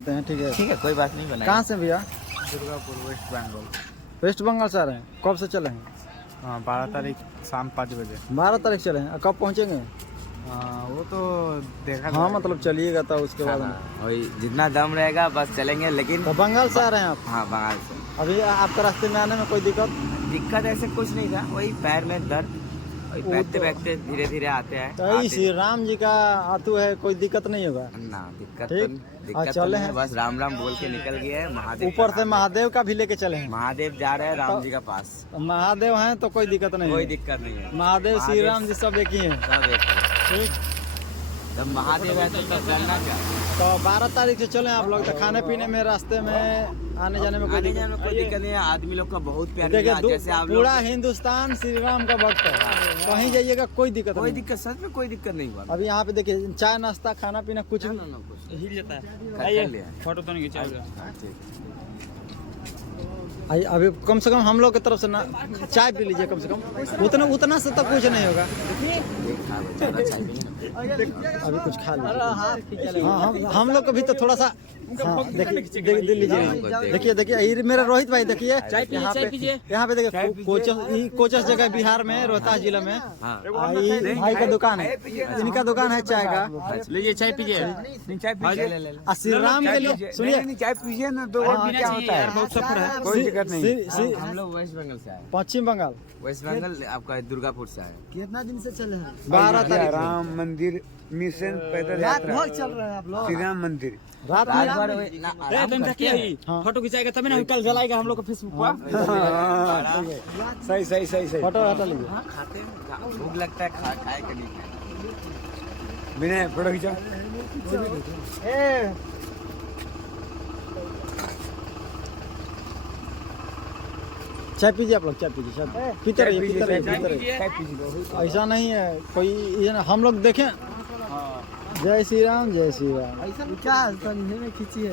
ठीक है, ठीक है, कोई बात नहीं। बनाइए। कहाँ से भैया? दुर्गापुर, वेस्ट बंगाल। वेस्ट बंगाल से आ रहे हैं। कब से चले हैं? हाँ, 12 तारीख शाम 5 बजे। 12 तारीख चले हैं। कब पहुँचेंगे? वो तो देखा हाँ जाएगा। मतलब चलिएगा तो उसके बाद में। वही जितना दम रहेगा बस चलेंगे, लेकिन तो बंगाल से आ रहे हैं आप? हाँ, बंगाल से। अभी आपका रास्ते में आने में कोई दिक्कत? दिक्कत ऐसे कुछ नहीं था, वही पैर में दर्द, वही बैठते बैठते धीरे धीरे आते हैं। तो श्री राम जी का आतु है, कोई दिक्कत नहीं होगा ना दिक्कत ठीक। दिक्कत चले तो नहीं हैं। है, बस राम राम बोल के निकल गए हैं। महादेव ऊपर से महादेव का भी लेके चले हैं। महादेव जा रहे हैं राम जी का पास। महादेव हैं तो कोई दिक्कत नहीं कोई है। दिक्कत नहीं है। महादेव श्री राम जी सब एक ही हैं। सब एक है। ठीक। जब महादेव है तो तब करना क्या? तो 12 तारीख से चले आप लोग। तो खाने पीने में रास्ते में आने जाने में कोई आने जाने में कोई दिक्कत नहीं है। आदमी लोग का बहुत प्यार मिला, देखिए जैसे आप लोग। पूरा हिंदुस्तान श्री राम का भक्त है। कहीं जाइएगा कोई दिक्कत कोई नहीं। दिक्कत, सच में कोई दिक्कत नहीं हुआ। अभी यहाँ पे देखिए चाय नाश्ता खाना पीना कुछ भी हिल जाता है। फोटो तो नहीं खिंचाएगा। अभी कम से कम हम लोग की तरफ से ना चाय पी लीजिए कम से कम। उतना से तो कुछ नहीं होगा। अभी कुछ खा लीजिए। हाँ हम लोग को भी तो थोड़ा सा। हाँ देखिए लीजिए। देखिए ये मेरा रोहित भाई देखिए यहाँ पे देखिए कोचस जगह बिहार में रोहतास जिला में भाई का दुकान है। इनका दुकान है चाय का। लीजिए चाय पीजिए। श्री राम के लिए सुनिए चाय पीजिए ना, दो क्या होता है, बहुत सफर है, कोई दिक्कत नहीं। हम लोग वेस्ट बंगाल से आए। पश्चिम बंगाल। वेस्ट बंगाल आपका दुर्गापुर से आए। कितना दिन से चले हैं? 12 तारीख। राम मंदिर मिशन पैदल यात्रा चल रहे हैं आप लोग? श्री राम मंदिर। रात में फोटो खिंचाएगा तभी ना, कल जलाएगा हम लोग को फेसबुक पर। सही फोटो हटा लीजिए। खाते हैं, भूख लगता है, खाए कि नहीं खाए। विनय फोटो खींचा। चाय पीजिए आप लोग। चाय पीजिए। चाय पीते रहिए। ऐसा नहीं है कोई ये ना, हम लोग देखें। जय श्री राम जय श्री राम। ऐसा में खींची है।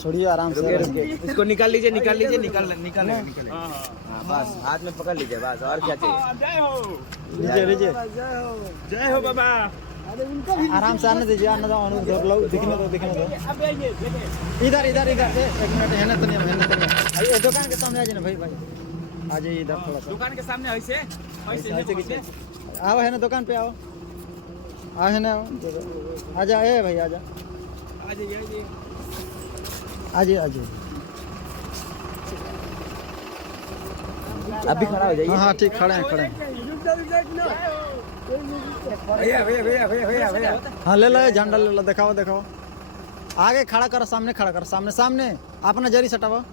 छोड़िए आराम से। इसको निकाल लीजिए। बस हाथ में पकड़ लीजिए, बस और क्या चाहिए। लीजिए। जय हो बाबा। आराम से आने दीजिए। आने दो। दिखने दो। इधर से 1 मिनट है ना। तो नहीं दुकान के सामने आ जाइए ना भाई। आ जाइए इधर थोड़ा सा। दुकान के सामने ऐसे आओ है ना दुकान पे आओ है ना। आ जा भाई आ जा। आ जाइए। अभी खड़ा हो जाइए। हाँ ठीक खड़े हैं। भैया। हाँ ले लो झंडा ले लो। दिखाओ। आगे खड़ा करो। सामने अपना जरी सटावा।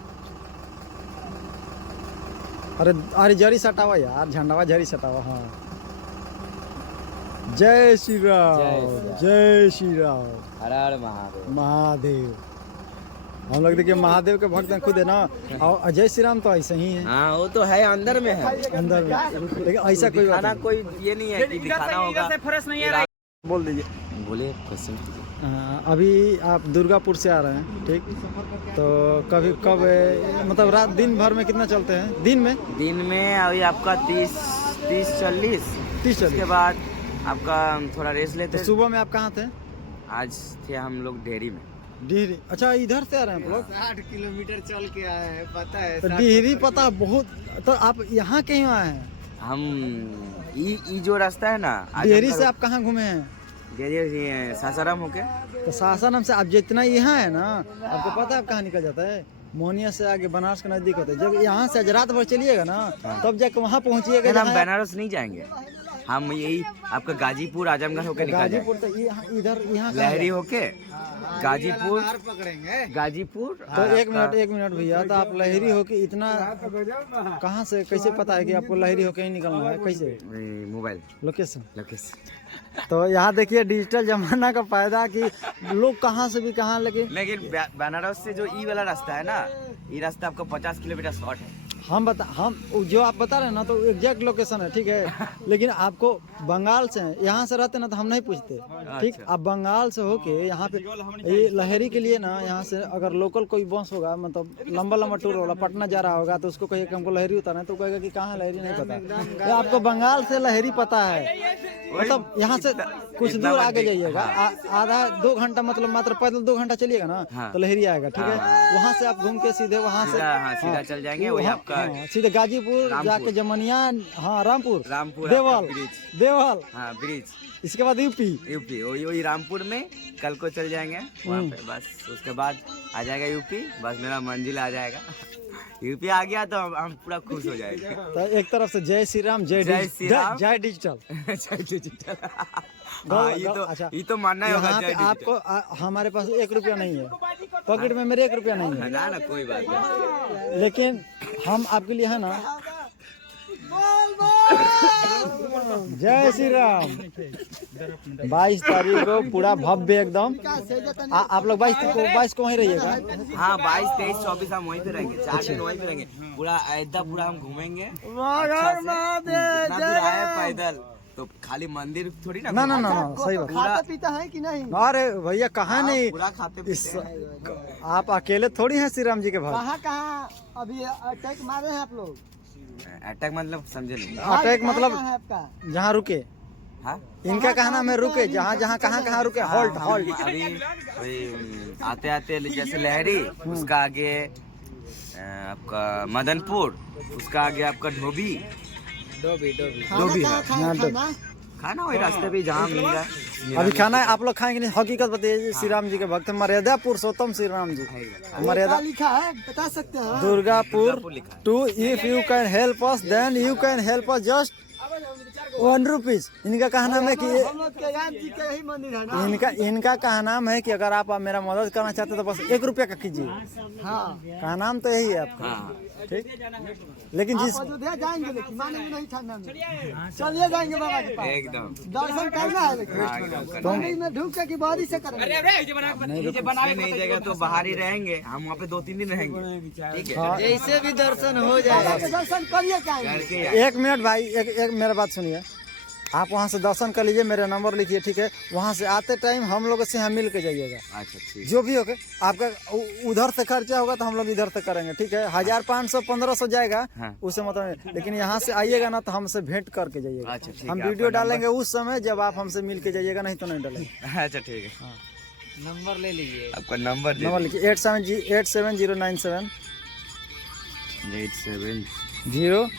अरे जरी सटावा यार। झंडावा जरी सटावा। हाँ जय श्री राम। हर हर महादेव। हम लोग देखिए महादेव के भक्त हैं खुद है ना। और जय श्री राम तो ऐसे ही है। हाँ, वो तो है, अंदर में है। लेकिन ऐसा कोई दिखाना कोई ये नहीं है कि दिखाना होगा। बोल दीजिए। बोलिए क्वेश्चन कीजिए। अभी आप दुर्गापुर से आ रहे हैं ठीक। तो कब मतलब रात दिन भर में कितना चलते हैं? दिन में अभी आपका 30-40। उसके बाद आपका थोड़ा रेस्ट लेते हैं। सुबह में आप कहाँ थे? आज थे हम लोग डेहरी में। डिहरी। अच्छा इधर से आ रहे हैं आप लोग? 60 किलोमीटर चल के आए हैं, पता है। तो डिहरी पता बहुत। तो आप यहाँ कहीं आए हैं? हम ये जो रास्ता है ना, डिहरी से आप कहाँ घूमे हैं? सासाराम होके। तो सासाराम से आप जितना यहाँ है ना, आपको पता है आप कहाँ निकल जाता है? मोहनिया से आगे बनारस के नजदीक होता है। जब यहाँ से रात भर चलिएगा ना, तब जाके वहाँ पहुँचिएगा। हम बनारस नहीं जाएंगे, हम यही आपका गाजीपुर आजमगढ़ होके निकल गाजीपुर। तो इधर यहाँ लहरी होके गाजीपुर तो एक मिनट भैया। तो आप लहरी होके इतना कहाँ से कैसे पता है कि आपको लहरी होके ही निकलना है? कैसे? Mobile location. तो यहाँ देखिए डिजिटल जमाना का फायदा कि लोग कहाँ से भी कहाँ। लेकिन बनारस से जो ई वाला रास्ता है ना, ये रास्ता आपका 50 किलोमीटर शॉर्ट है। हम जो आप बता रहे हैं ना तो एग्जैक्ट लोकेशन है, ठीक है। लेकिन आपको बंगाल से यहाँ से रहते ना तो हम नहीं पूछते, ठीक। आप बंगाल से होके यहाँ पे ये लहरी के लिए ना, यहाँ से अगर लोकल कोई बस होगा, मतलब लंबा टूर होगा, पटना जा रहा होगा, तो उसको कहिए कि हमको लहरी उतारना है, तो कहेगा कि कहाँ लहरी, नहीं पता। तो आपको बंगाल से लहरी पता है, मतलब यहाँ से कुछ दूर आगे जाइएगा, आधा 2 घंटा, मतलब मात्र पैदल 2 घंटा चलिएगा ना तो लहरी आएगा, ठीक है। वहाँ से आप घूम के सीधे वहाँ से सीधा चल जाएंगे, वही आपका सीधे गाजीपुर जाके जमनिया, हाँ रामपुर देवल, हाँ ब्रिज, इसके बाद यूपी वही रामपुर में कल को चल जाएंगे वहाँ पे। बस उसके बाद आ जाएगा यूपी, बस मेरा मंजिल आ जाएगा। यूपी आ गया तो हम पूरा खुश हो जाएंगे। तो एक तरफ से जय श्री राम, जय डिजिटल जय डिजिटल। हाँ, ये तो मानना होगा। यहाँ पे आपको हमारे पास 1 रुपया नहीं है, पॉकेट में मेरे 1 रुपया नहीं है ना, कोई बात नहीं। लेकिन हम आपके लिए है ना, जय श्री राम। 22 तारीख को पूरा भव्य एकदम। आप लोग 22 को वहीं रहिएगा? हाँ, 22, 23, 24 हम वहीं पे रहेंगे, 4 दिन वहीं पे रहेंगे। पूरा अयोध्या पूरा हम घूमेंगे। पैदल तो खाली मंदिर थोड़ी ना। ना सही बात। खाता पीता है कि नहीं? अरे भैया कहाँ नहीं, पूरा खाते पीते। आप अकेले थोड़ी हैं श्री राम जी के भक्त। कहाँ अभी अटैक मारे हैं आप लोग? अटैक मतलब समझे नहीं? अटैक मतलब जहाँ रुके। हाँ, इनका कहना में रुके, जहाँ कहाँ रुके, हॉल्ट। अभी आते जैसे लहरी, उसका आगे आपका मदनपुर, उसका आगे आपका धोबी। खाना वही रास्ते पे जहाँ मिलेगा। अभी खाना है, आप लोग खाएंगे नहीं? हकीकत बताइए, श्री राम जी के भक्त मर्यादा पुरुषोत्तम श्री राम जी, मर्यादा लिखा है, बता सकते हैं? Durgapur 2। If you can help us then you can help us just 1 rupees. इनका कहना है कि इनका कहना है कि अगर आप मेरा मदद करना चाहते तो बस 1 रुपया का कीजिए। हाँ, का नाम तो यही है आपका, ठीक। लेकिन जिस अयोध्या जाएंगे लेकिन मानेंगे नहीं ठंडा में। चलिए जाएंगे बाबा के पास, एकदम दर्शन करना है। लेकिन मंदिर में ढूक के की बारी से करेंगे। नहीं देगा तो बाहर ही रहेंगे हम, वहाँ पे 2-3 दिन रहेंगे, ठीक है। जैसे भी दर्शन हो जाए। दर्शन करिए क्या? 1 मिनट भाई, एक मेरा बात सुनिए। आप वहाँ से दर्शन कर लीजिए, मेरा नंबर लिखिए, ठीक है। वहाँ से आते टाइम हम लोग से यहाँ मिल के जाइएगा। अच्छा, ठीक। जो भी होगा आपका उधर से खर्चा होगा तो हम लोग इधर से करेंगे, ठीक है। 1500 1500 जाएगा, उससे मतलब नहीं। लेकिन यहाँ से आइएगा ना तो हमसे भेंट करके जाइएगा। अच्छा, हम वीडियो डालेंगे उस समय जब आप हमसे मिल के जाइएगा, नहीं तो नहीं डालेंगे। अच्छा, ठीक है। नंबर ले लीजिए, आपका नंबर लिखिए 87097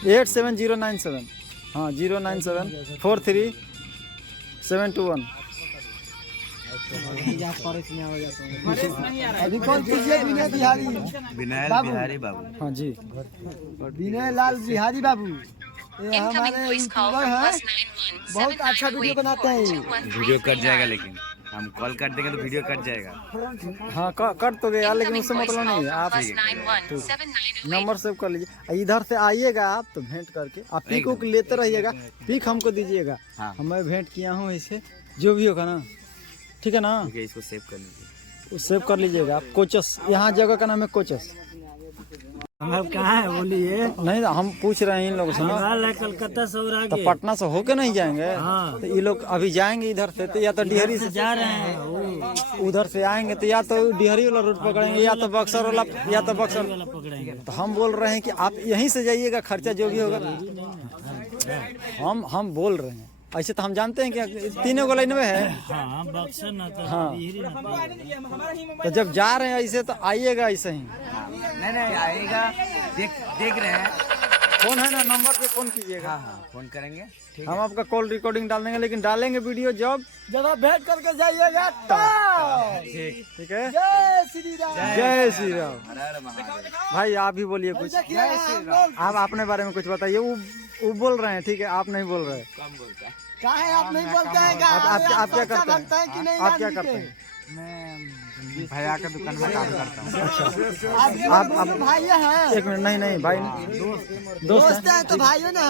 87097। हाँ, 09743 अभी कौन कीजिए? विनय बिहारी बाबू। हाँ जी, विनय लाल बिहारी बाबू, ये हमारे यूट्यूबर हैं, बहुत अच्छा वीडियो बनाते हैं। वीडियो कट जाएगा, लेकिन हम कॉल कर देंगे तो वीडियो कट जाएगा। हाँ, कट तो गया, लेकिन उससे मतलब नहीं है। आप नंबर सेव कर लीजिए। इधर से आइएगा आप तो भेंट करके आप पिक उक लेते रहिएगा, पिक हमको दीजिएगा। मैं भेंट किया हूँ इससे, जो भी होगा ना, ठीक है ना। इसको सेव कर लीजिए, सेव कर लीजिएगा आप। कोचस, यहाँ जगह का नाम है कोचस। हम कहाँ है बोलिए? नहीं, हम पूछ रहे हैं इन लोगों से ना। कलकत्ता से और आगे, तो पटना से होके नहीं जाएंगे। तो ये लोग अभी जाएंगे इधर से, तो या तो डिहरी से जा रहे हैं, उधर से आएंगे तो या तो डिहरी वाला रूट पकड़ेंगे, या तो बक्सर वाला, या तो बक्सर पकड़ेंगे। तो हम बोल रहे हैं कि आप यहीं से जाइएगा, खर्चा जो भी होगा। हम बोल रहे हैं, ऐसे तो हम जानते हैं कि 3 लाइन में है। हाँ, बक्सर ना तो हाँ, तो जब जा रहे हैं ऐसे तो आइएगा ऐसे ही। नहीं आएगा, देख रहे हैं। फोन है ना, नंबर पे फोन कीजिएगा। हाँ, फोन करेंगे, हम आपका कॉल रिकॉर्डिंग डाल देंगे, लेकिन डालेंगे वीडियो जब आप भेंट करके जाइएगा। ठीक है। जय श्री राम, जय श्री राम। हर हर महादेव। भाई आप भी बोलिए कुछ, आप अपने बारे में कुछ बताइए। वो बोल रहे हैं, ठीक है, आप नहीं बोल रहे। कम बोलता है, काहे आप नहीं बोलते हैं? आप क्या करते हैं? आप क्या करते हैं? मैं भैया का दुकान में काम करता हूँ। आप भाई हैं? 1 मिनट, नहीं भाई, दोस्त है तो भाइयों ना।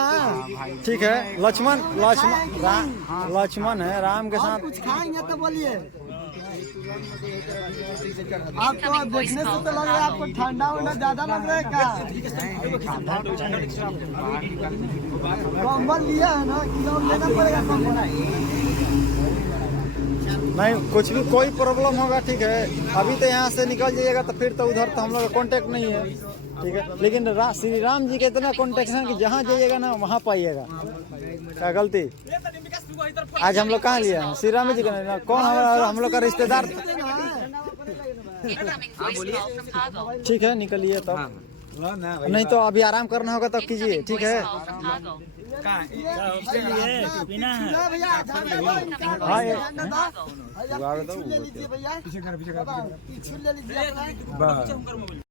ठीक है। लक्ष्मण है, राम के साथ। कुछ खाएंगे तो बोलिए। आपको देखने से तो लग रहा है आपको ठंडा उंडा ज्यादा लग रहा है क्या? कंबल लिया है ना कि और लेना पड़ेगा कंबल? नहीं कुछ भी कोई प्रॉब्लम होगा ठीक है, अभी तो यहाँ से निकल जाइएगा तो फिर तो उधर तो हम लोग का कॉन्टेक्ट नहीं है ठीक है, लेकिन श्री राम जी के इतना कॉन्टेक्ट है कि जहाँ जाइएगा ना वहाँ पाइएगा। क्या गलती आज हम लोग कहाँ लिए हैं? श्री राम जी का ना कौन हम लोग का रिश्तेदार। ठीक है निकलिए तब, नहीं तो अभी आराम करना होगा तब कीजिए ठीक है। हाँ ले लीजिए भैया, पीछे ले लीजिए।